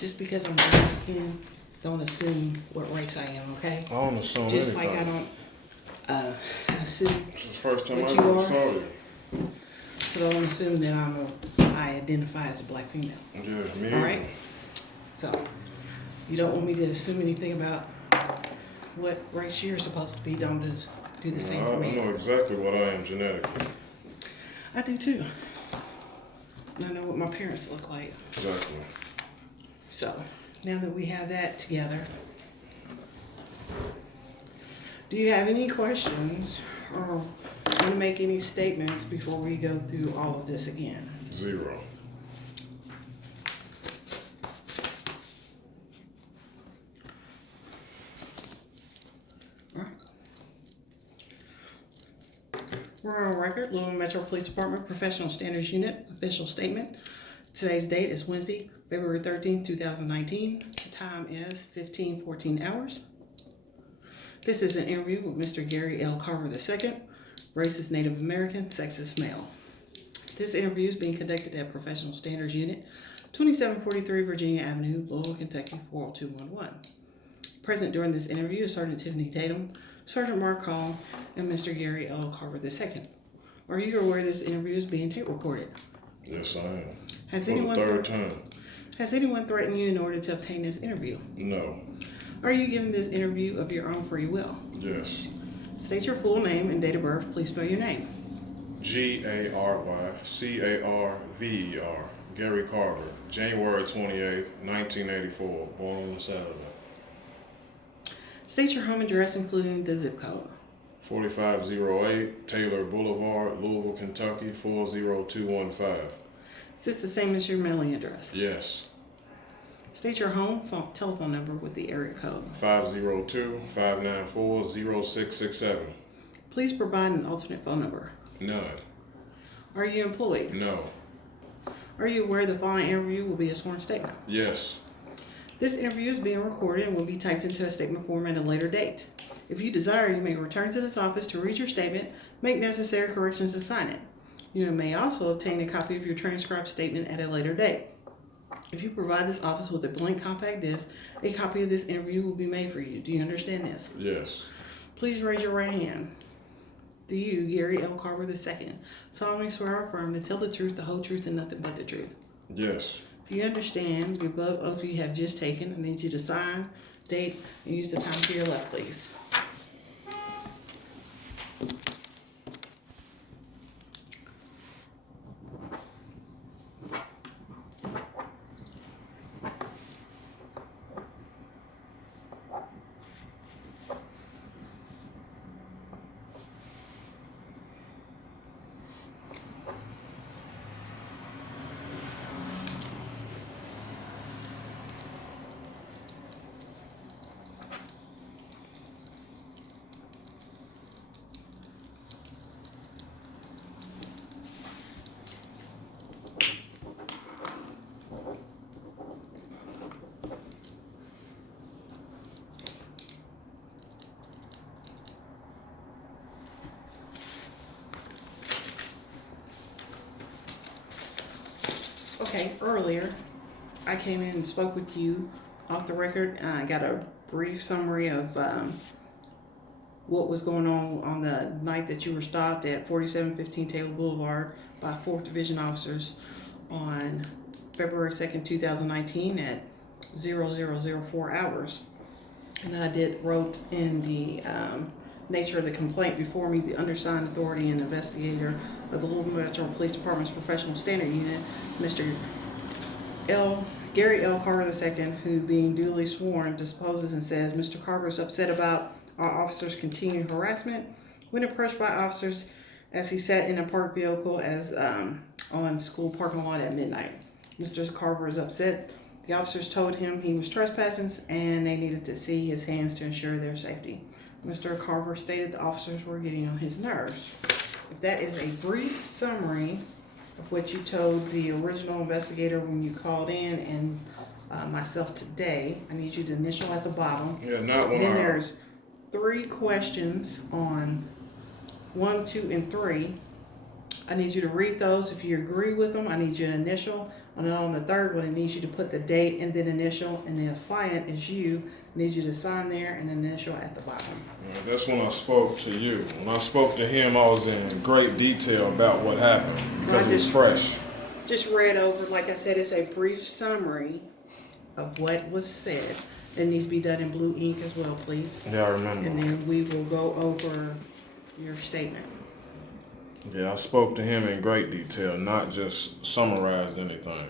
Just because I'm brown skin, don't assume what race I am, okay? I don't assume Just anything. like I don't assume It's the first time what I you ever are. saw you. So don't assume that I identify as a black female. Yeah, me All right? either. So you don't want me to assume anything about what race you're supposed to be. Don't just do the same No, for I me. know exactly what I am genetically. I do too. And I know what my parents look like. Exactly. So now that we have that together, do you have any questions or want to make any statements before we go through all of this again? Zero. All right. We're on record, Louisville Metro Police Department Professional Standards Unit, official statement. Today's date is Wednesday, February 13th, 2019. The time is 15:14 hours. This is an interview with Mr. Gary L. Carver II, race is Native American, sex is male. This interview is being conducted at Professional Standards Unit, 2743 Virginia Avenue, Louisville, Kentucky, 40211. Present during this interview is Sergeant Tiffany Tatum, Sergeant Mark Hall, and Mr. Gary L. Carver II. Are you aware this interview is being tape recorded? Yes, I am. Has For anyone the third time. Has anyone threatened you in order to obtain this interview? No. Are you giving this interview of your own free will? Yes. State your full name and date of birth. Please spell your name. Garycarver, Gary Carver, January 28th, 1984, born on a Saturday. State your home address, including the zip code. 4508 Taylor Boulevard, Louisville, Kentucky, 40215. Is this the same as your mailing address? Yes. State your home telephone number with the area code. 502-594-0667. Please provide an alternate phone number. None. Are you employed? No. Are you aware the following interview will be a sworn statement? Yes. This interview is being recorded and will be typed into a statement form at a later date. If you desire, you may return to this office to read your statement, make necessary corrections, and sign it. You may also obtain a copy of your transcribed statement at a later date. If you provide this office with a blank compact disc, a copy of this interview will be made for you. Do you understand this? Yes. Please raise your right hand. Do you, Gary L. Carver II, solemnly swear or affirm to tell the truth, the whole truth, and nothing but the truth? Yes. If you understand the above oath you have just taken, I need you to sign, date, and use the time to your left, please. Okay, earlier I came in and spoke with you off the record. I got a brief summary of what was going on the night that you were stopped at 4715 Taylor Boulevard by 4th Division officers on February 2nd, 2019 at 0004 hours. And I wrote in the nature of the complaint before me, the undersigned authority and investigator of the Louisville Metro Police Department's Professional Standard Unit, Mr. Gary L. Carver II, who being duly sworn disposes and says, Mr. Carver is upset about our officers' continued harassment when approached by officers as he sat in a parked vehicle on school parking lot at midnight. Mr. Carver is upset. The officers told him he was trespassing and they needed to see his hands to ensure their safety. Mr. Carver stated the officers were getting on his nerves. If that is a brief summary of what you told the original investigator when you called in and myself today, I need you to initial at the bottom. Yeah, not one. Then there's 3 questions on 1, 2, and 3. I need you to read those. If you agree with them, I need you to initial. And then on the third one, I need you to put the date and then initial. And the affiant is you. I need you to sign there and initial at the bottom. That's when I spoke to you. When I spoke to him, I was in great detail about what happened because it was fresh. Just read over, like I said, it's a brief summary of what was said. It needs to be done in blue ink as well, please. Yeah, I remember. And then we will go over your statement. Yeah, I spoke to him in great detail, not just summarized anything.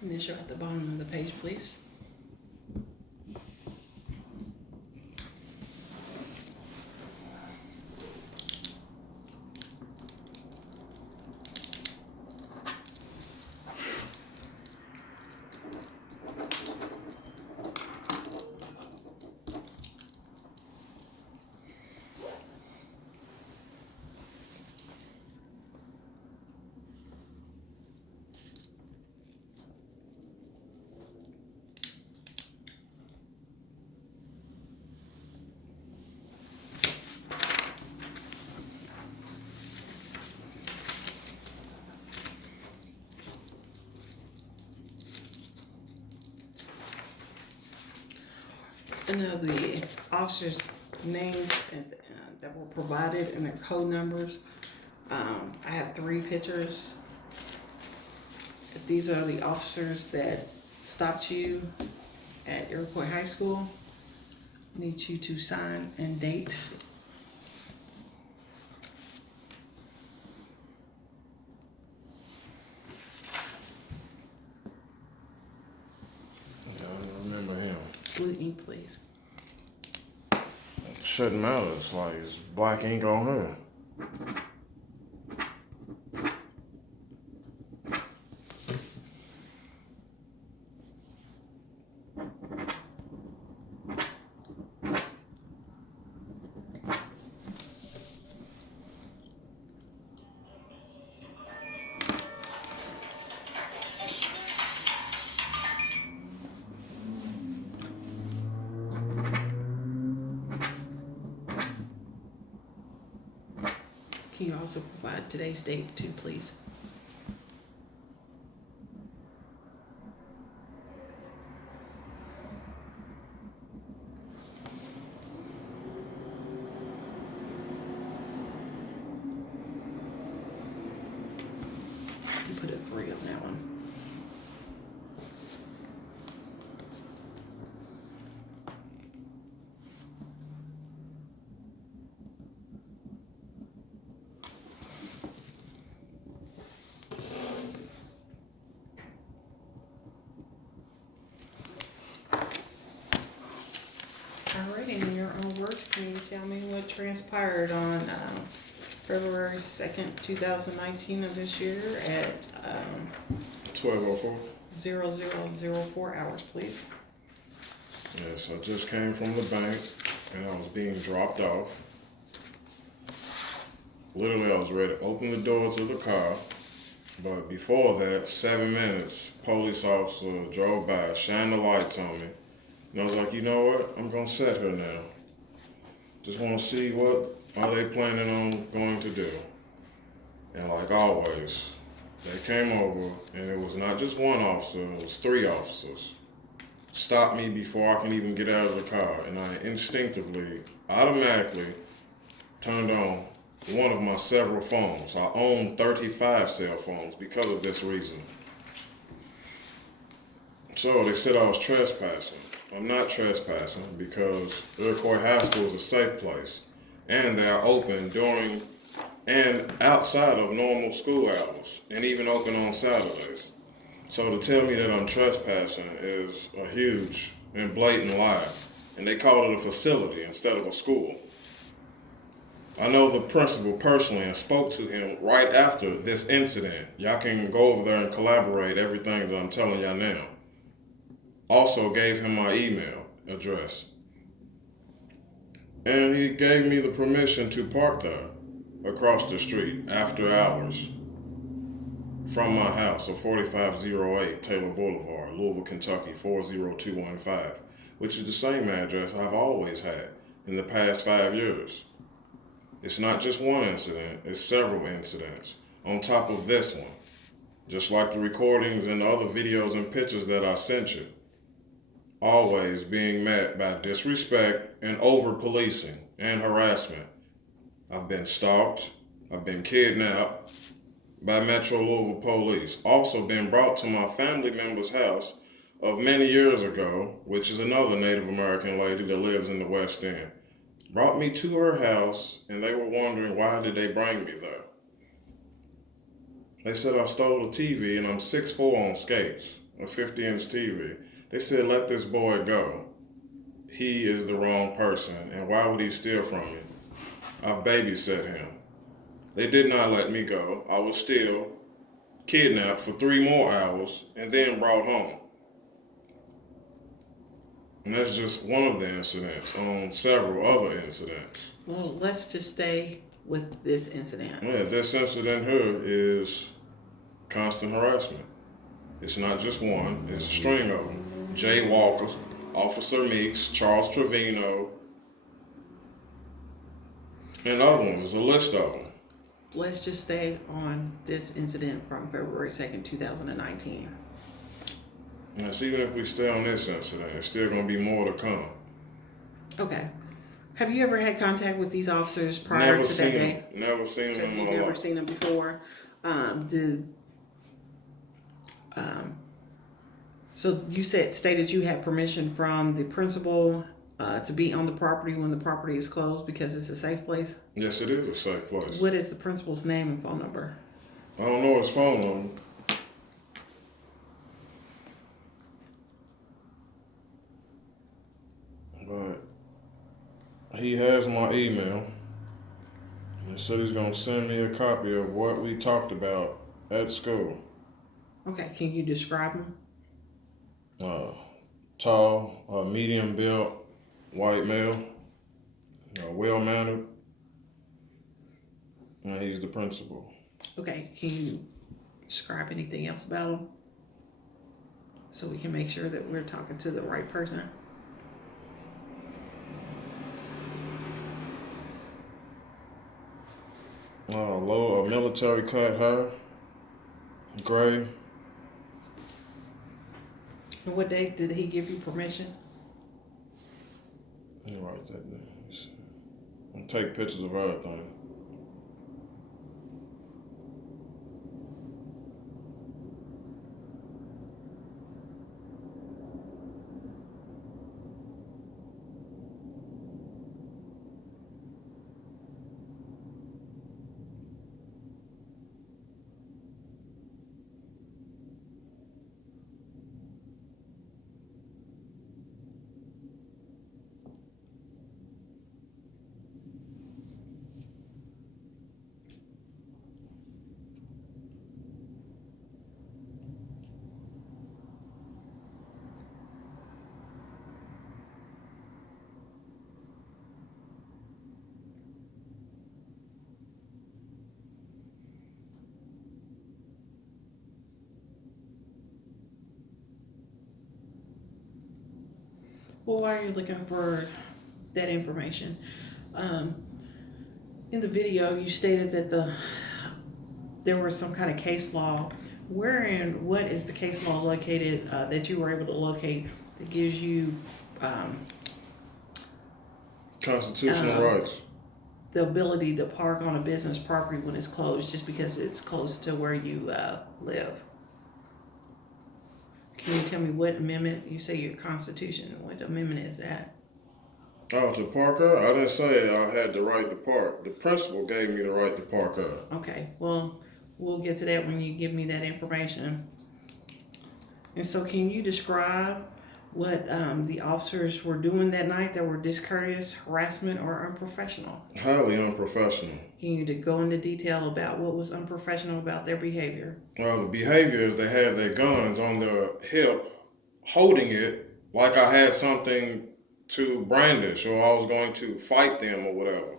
Initial at the bottom of the page, please. And now the officers' names that were provided and their code numbers. I have 3 pictures. These are the officers that stopped you at Iroquois High School. Need you to sign and date. Yeah, I remember him. Blue ink, please. It shouldn't matter. It's like it's black ink on her. Can you also provide today's date too, please? You put a 3 on that one. Alright, in your own words, can you tell me what transpired on February 2nd, 2019 of this year at 12:04. 0004 hours, please? Yes, I just came from the bank and I was being dropped off. Literally, I was ready to open the door to the car, but before that, 7 minutes, police officer drove by, shined the lights on me, and I was like, you know what? I'm gonna set her now. Just want to see what are they planning on going to do. And like always, they came over, and it was not just one officer; it was 3 officers. Stopped me before I can even get out of the car, and I instinctively, automatically turned on one of my several phones. I own 35 cell phones because of this reason. So they said I was trespassing. I'm not trespassing because Iroquois High School is a safe place. And they are open during and outside of normal school hours, and even open on Saturdays. So to tell me that I'm trespassing is a huge and blatant lie. And they call it a facility instead of a school. I know the principal personally and spoke to him right after this incident. Y'all can go over there and collaborate everything that I'm telling y'all now. Also gave him my email address. And he gave me the permission to park there across the street after hours from my house of 4508 Taylor Boulevard, Louisville, Kentucky 40215, which is the same address I've always had in the past 5 years. It's not just one incident, it's several incidents on top of this one. Just like the recordings and the other videos and pictures that I sent you. Always being met by disrespect and over-policing and harassment. I've been stalked, I've been kidnapped by Metro Louisville Police. Also been brought to my family member's house of many years ago, which is another Native American lady that lives in the West End. Brought me to her house, and they were wondering why did they bring me there. They said I stole a TV, and I'm 6'4" on skates, a 50-inch TV. They said, let this boy go. He is the wrong person, and why would he steal from me? I've babysat him. They did not let me go. I was still kidnapped for 3 more hours, and then brought home. And that's just one of the incidents on several other incidents. Well, let's just stay with this incident. Yeah, this incident here is constant harassment. It's not just one, it's a string of them. Jay Walker, Officer Meeks, Charles Trevino, and other ones. There's a list of them. Let's just stay on this incident from February 2nd, 2019. Yes, even if we stay on this incident, it's still going to be more to come. Okay. Have you ever had contact with these officers prior to that day? Never seen them in my life. You've never seen them before? So you stated you had permission from the principal to be on the property when the property is closed because it's a safe place? Yes, it is a safe place. What is the principal's name and phone number? I don't know his phone number. But he has my email. He said he's going to send me a copy of what we talked about at school. Okay, can you describe him? Tall, medium built, white male, well-mannered, and he's the principal. Okay, can you describe anything else about him? So we can make sure that we're talking to the right person. Low military cut hair, gray. And what date did he give you permission? Let me write that down. And take pictures of everything. Well, why are you looking for that information? In the video, you stated that there was some kind of case law. What is the case law located that you were able to locate that gives you Constitutional rights. the ability to park on a business property when it's closed just because it's close to where you live? Can you tell me what amendment? You say your Constitution. What amendment is that? Oh, to park her? I didn't say I had the right to park. The principal gave me the right to park her. Okay, well, we'll get to that when you give me that information. And so can you describe what the officers were doing that night that were discourteous, harassment, or unprofessional? Highly unprofessional. Can you go into detail about what was unprofessional about their behavior? Well, the behavior is they had their guns on their hip, holding it like I had something to brandish or I was going to fight them or whatever.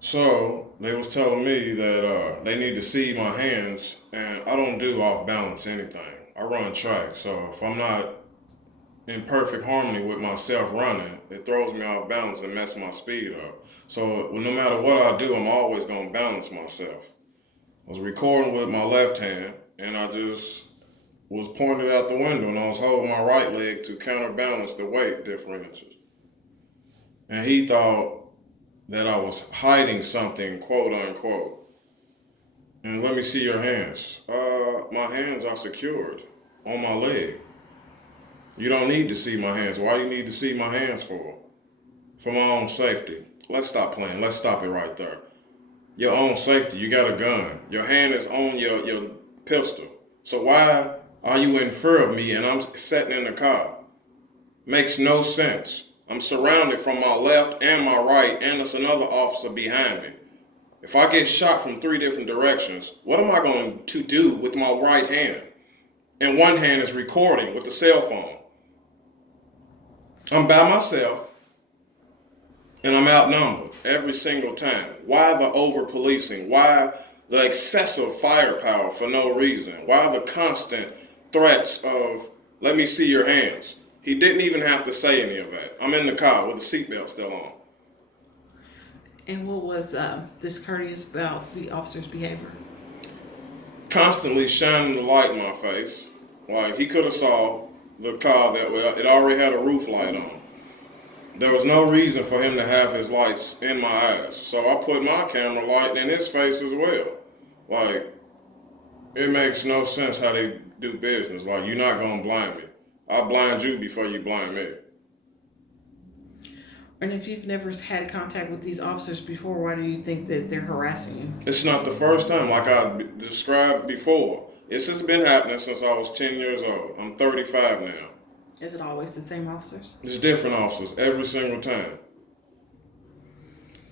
So they was telling me that they need to see my hands, and I don't do off balance anything. I run track, so if I'm not in perfect harmony with myself running, it throws me off balance and messes my speed up. So no matter what I do, I'm always gonna balance myself. I was recording with my left hand, and I just was pointed out the window, and I was holding my right leg to counterbalance the weight differentials. And he thought that I was hiding something, quote unquote. And let me see your hands. My hands are secured on my leg. You don't need to see my hands. Why do you need to see my hands for? For my own safety. Let's stop playing. Let's stop it right there. Your own safety. You got a gun. Your hand is on your pistol. So why are you in fear of me and I'm sitting in the car? Makes no sense. I'm surrounded from my left and my right, and there's another officer behind me. If I get shot from 3 different directions, what am I going to do with my right hand? And one hand is recording with the cell phone. I'm by myself, and I'm outnumbered every single time. Why the over-policing? Why the excessive firepower for no reason? Why the constant threats of, let me see your hands? He didn't even have to say any of that. I'm in the car with the seatbelt still on. And what was discourteous about the officer's behavior? Constantly shining the light in my face. Like, he could have saw the car that it already had a roof light on. There was no reason for him to have his lights in my eyes. So I put my camera light in his face as well. Like, it makes no sense how they do business. Like, you're not gonna blind me. I'll blind you before you blind me. And if you've never had contact with these officers before, why do you think that they're harassing you? It's not the first time, like I described before. This has been happening since I was 10 years old. I'm 35 now. Is it always the same officers? It's different officers every single time.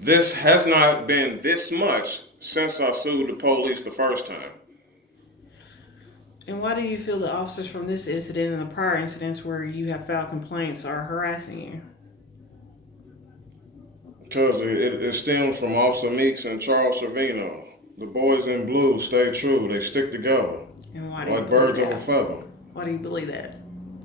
This has not been this much since I sued the police the first time. And why do you feel the officers from this incident and the prior incidents where you have filed complaints are harassing you? Because it stems from Officer Meeks and Charles Servino. The boys in blue stay true. They stick together. And why do you like believe birds that? of a feather. Why do you believe that?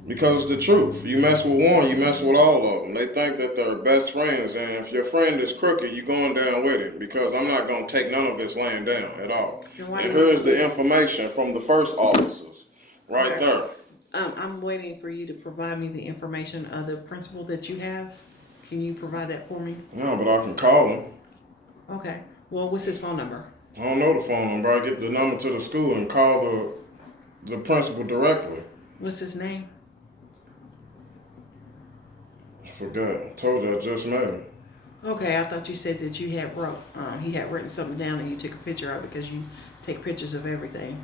Because it's the truth. You mess with one, you mess with all of them. They think that they're best friends, and if your friend is crooked, you're going down with him. Because I'm not going to take none of this laying down at all. And here's the information from the first officers, right there. I'm waiting for you to provide me the information of the principal that you have. Can you provide that for me? No, but I can call him. Okay. Well, what's his phone number? I don't know the phone number. I get the number to the school and call the principal directly. What's his name? I forgot. I told you I just met him. Okay, I thought you said that you had he had written something down and you took a picture of it because you take pictures of everything.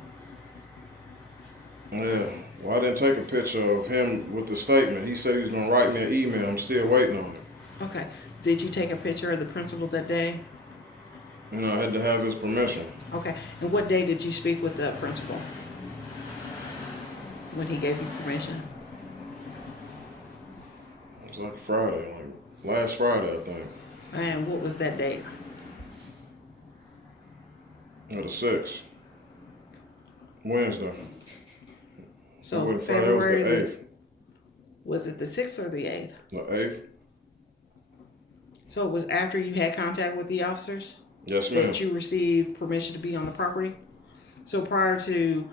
Yeah. Well, I didn't take a picture of him with the statement. He said he was going to write me an email. I'm still waiting on it. Okay. Did you take a picture of the principal that day? You know, I had to have his permission. Okay. And what day did you speak with the principal? When he gave you permission? It's like Friday, like last Friday, I think. And what was that date? Or the 6th. Wednesday. So Friday was the 8th. Was it the 6th or the 8th? The 8th? So it was after you had contact with the officers? Yes, ma'am. That you received permission to be on the property? So prior to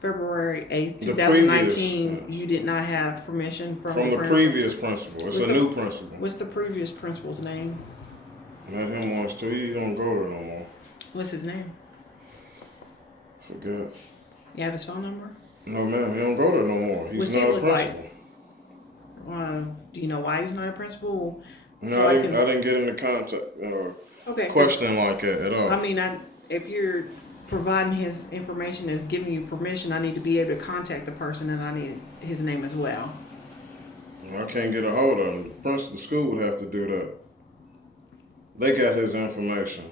February 8th, 2019, you did not have permission from the previous principal. It's a new principal. What's the previous principal's name? Met him once too. He don't go there no more. What's his name? Forget. You have his phone number? No, ma'am, he don't go there no more. What's He's he not a look like? principal. Do you know why he's not a principal? No, I didn't get into contact, Okay. questioning like that at all. I mean, if you're providing his information as giving you permission, I need to be able to contact the person, and I need his name as well. I can't get a hold of him. The school would have to do that. They got his information.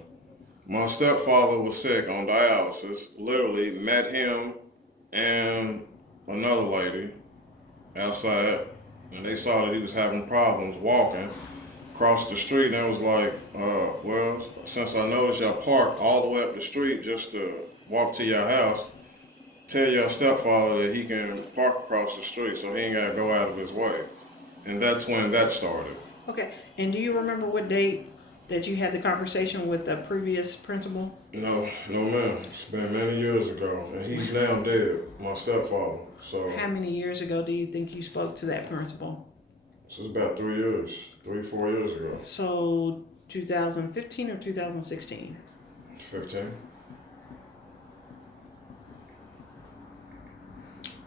My stepfather was sick on dialysis. Literally met him and another lady outside, and they saw that he was having problems walking. Crossed the street, and it was like, well, since I noticed y'all parked all the way up the street just to walk to your house, tell your stepfather that he can park across the street so he ain't got to go out of his way. And that's when that started. Okay. And do you remember what date that you had the conversation with the previous principal? No, ma'am. It's been many years ago, and he's now dead, my stepfather. So How many years ago do you think you spoke to that principal? this is about 3 years, 4 years ago. So 2015 or 2016? 15.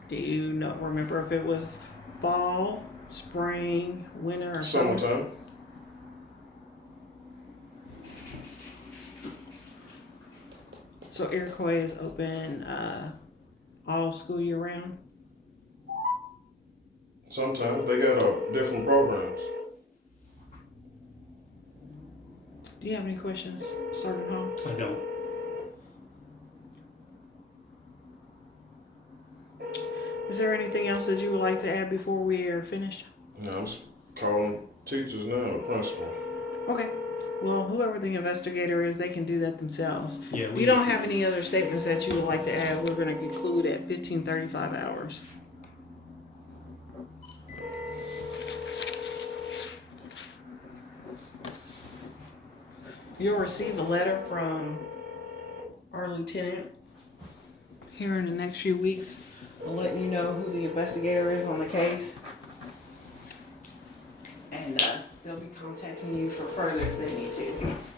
Do you remember if it was fall, spring, winter, or summer? Summertime. So Iroquois is open all school year round? Sometimes they got different programs. Do you have any questions, Sergeant Hall? I don't. Is there anything else that you would like to add before we are finished? No, I'm calling teachers now, the principal. Okay. Well, whoever the investigator is, they can do that themselves. Yeah, If you don't have any other statements that you would like to add, we're going to conclude at 15:35 hours. You'll receive a letter from our lieutenant here in the next few weeks. I'll let you know who the investigator is on the case. And they'll be contacting you for further if they need to.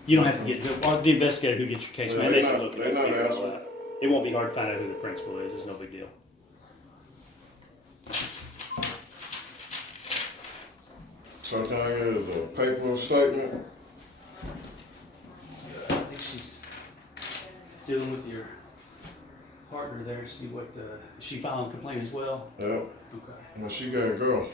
You don't have to get the investigator who gets your case, Yeah, man. they're They can not- look they're it up not and figure it all asking. out. It won't be hard to find out who the principal is. It's no big deal. So can I get the paper statement? I think she's dealing with your partner there to see what is she filing a complaint as well. Yep. Okay. Well, she gotta go.